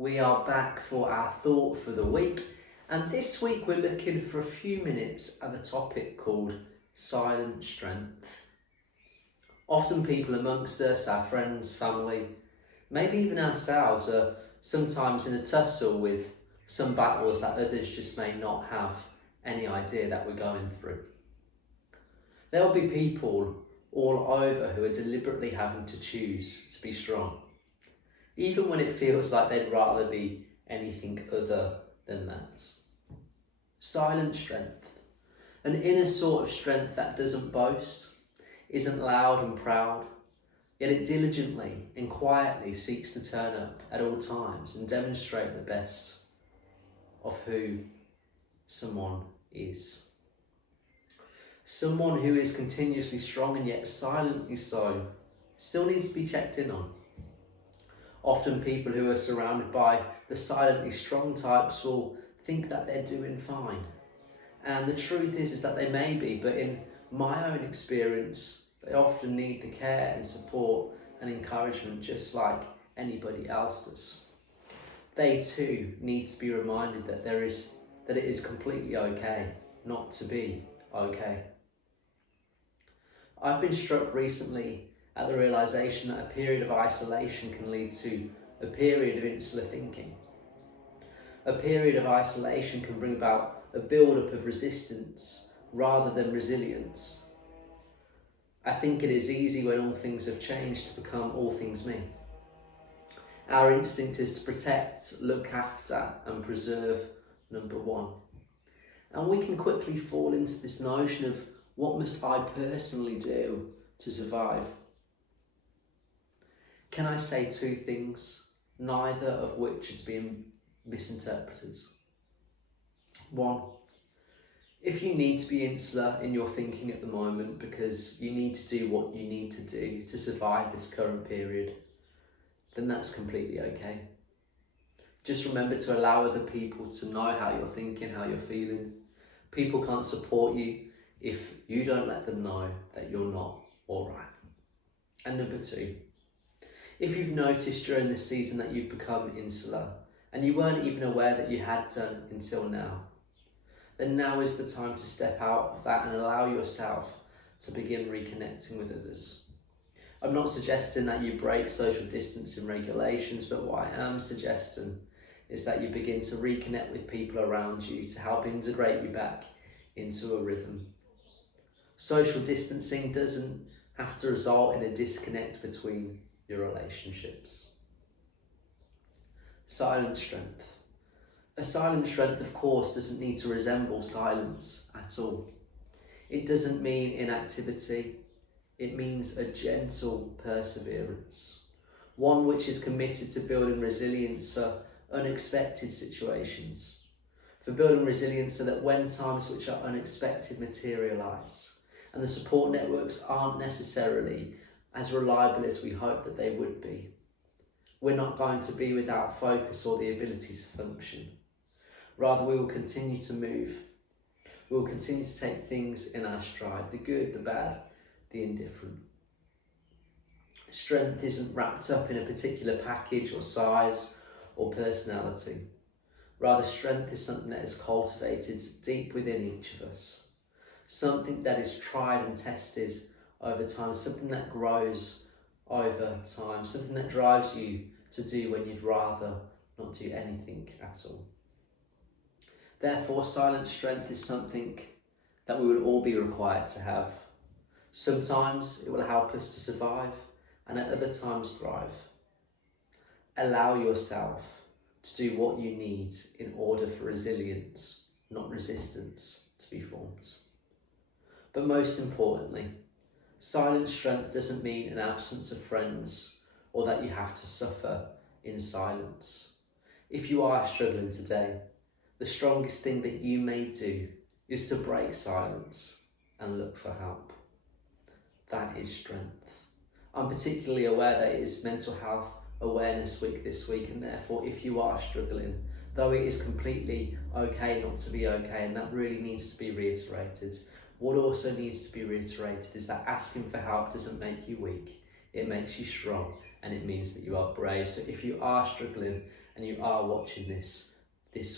We are back for our thought for the week, and this week we're looking for a few minutes at the topic called silent strength. Often people amongst us, our friends, family, maybe even ourselves, are sometimes in a tussle with some battles that others just may not have any idea that we're going through. There will be people all over who are deliberately having to choose to be strong, even when it feels like they'd rather be anything other than that. Silent strength, an inner sort of strength that doesn't boast, isn't loud and proud, yet it diligently and quietly seeks to turn up at all times and demonstrate the best of who someone is. Someone who is continuously strong and yet silently so still needs to be checked in on. Often people who are surrounded by the silently strong types will think that they're doing fine. And the truth is that they may be, but in my own experience, they often need the care and support and encouragement just like anybody else does. They too need to be reminded that it is completely okay not to be okay. I've been struck recently at the realisation that a period of isolation can lead to a period of insular thinking. A period of isolation can bring about a build-up of resistance rather than resilience. I think it is easy when all things have changed to become all things me. Our instinct is to protect, look after and preserve number one. And we can quickly fall into this notion of what must I personally do to survive? Can I say two things, neither of which is being misinterpreted? One, if you need to be insular in your thinking at the moment because you need to do what you need to do to survive this current period, then that's completely okay. Just remember to allow other people to know how you're thinking, how you're feeling. People can't support you if you don't let them know that you're not all right. And number two, if you've noticed during this season that you've become insular and you weren't even aware that you had done until now, then now is the time to step out of that and allow yourself to begin reconnecting with others. I'm not suggesting that you break social distancing regulations, but what I am suggesting is that you begin to reconnect with people around you to help integrate you back into a rhythm. Social distancing doesn't have to result in a disconnect between your relationships. Silent strength. A silent strength, of course, doesn't need to resemble silence at all. It doesn't mean inactivity. It means a gentle perseverance, one which is committed to building resilience for unexpected situations, for building resilience so that when times which are unexpected materialise, and the support networks aren't necessarily as reliable as we hope that they would be, we're not going to be without focus or the ability to function. Rather, we will continue to move. We will continue to take things in our stride, the good, the bad, the indifferent. Strength isn't wrapped up in a particular package or size or personality. Rather, strength is something that is cultivated deep within each of us. Something that is tried and tested over time, something that grows over time, something that drives you to do when you'd rather not do anything at all. Therefore, silent strength is something that we will all be required to have. Sometimes it will help us to survive and at other times thrive. Allow yourself to do what you need in order for resilience, not resistance, to be formed. But most importantly, silent strength doesn't mean an absence of friends or that you have to suffer in silence. If you are struggling today, the strongest thing that you may do is to break silence and look for help. That is strength. I'm particularly aware that it is Mental Health Awareness Week this week, and therefore if you are struggling, though it is completely okay not to be okay, and that really needs to be reiterated, what also needs to be reiterated is that asking for help doesn't make you weak, it makes you strong, and it means that you are brave. So if you are struggling and you are watching this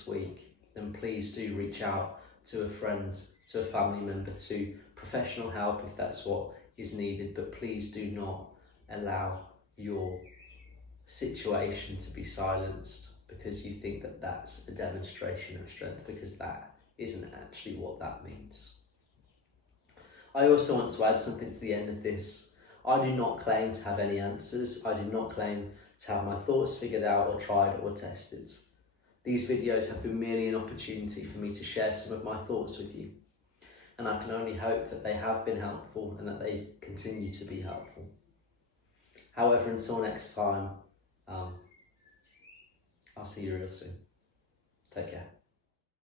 week, then please do reach out to a friend, to a family member, to professional help if that's what is needed. But please do not allow your situation to be silenced because you think that that's a demonstration of strength, because that isn't actually what that means. I also want to add something to the end of this. I do not claim to have any answers. I do not claim to have my thoughts figured out or tried or tested. These videos have been merely an opportunity for me to share some of my thoughts with you, and I can only hope that they have been helpful and that they continue to be helpful. However, until next time, I'll see you real soon. Take care.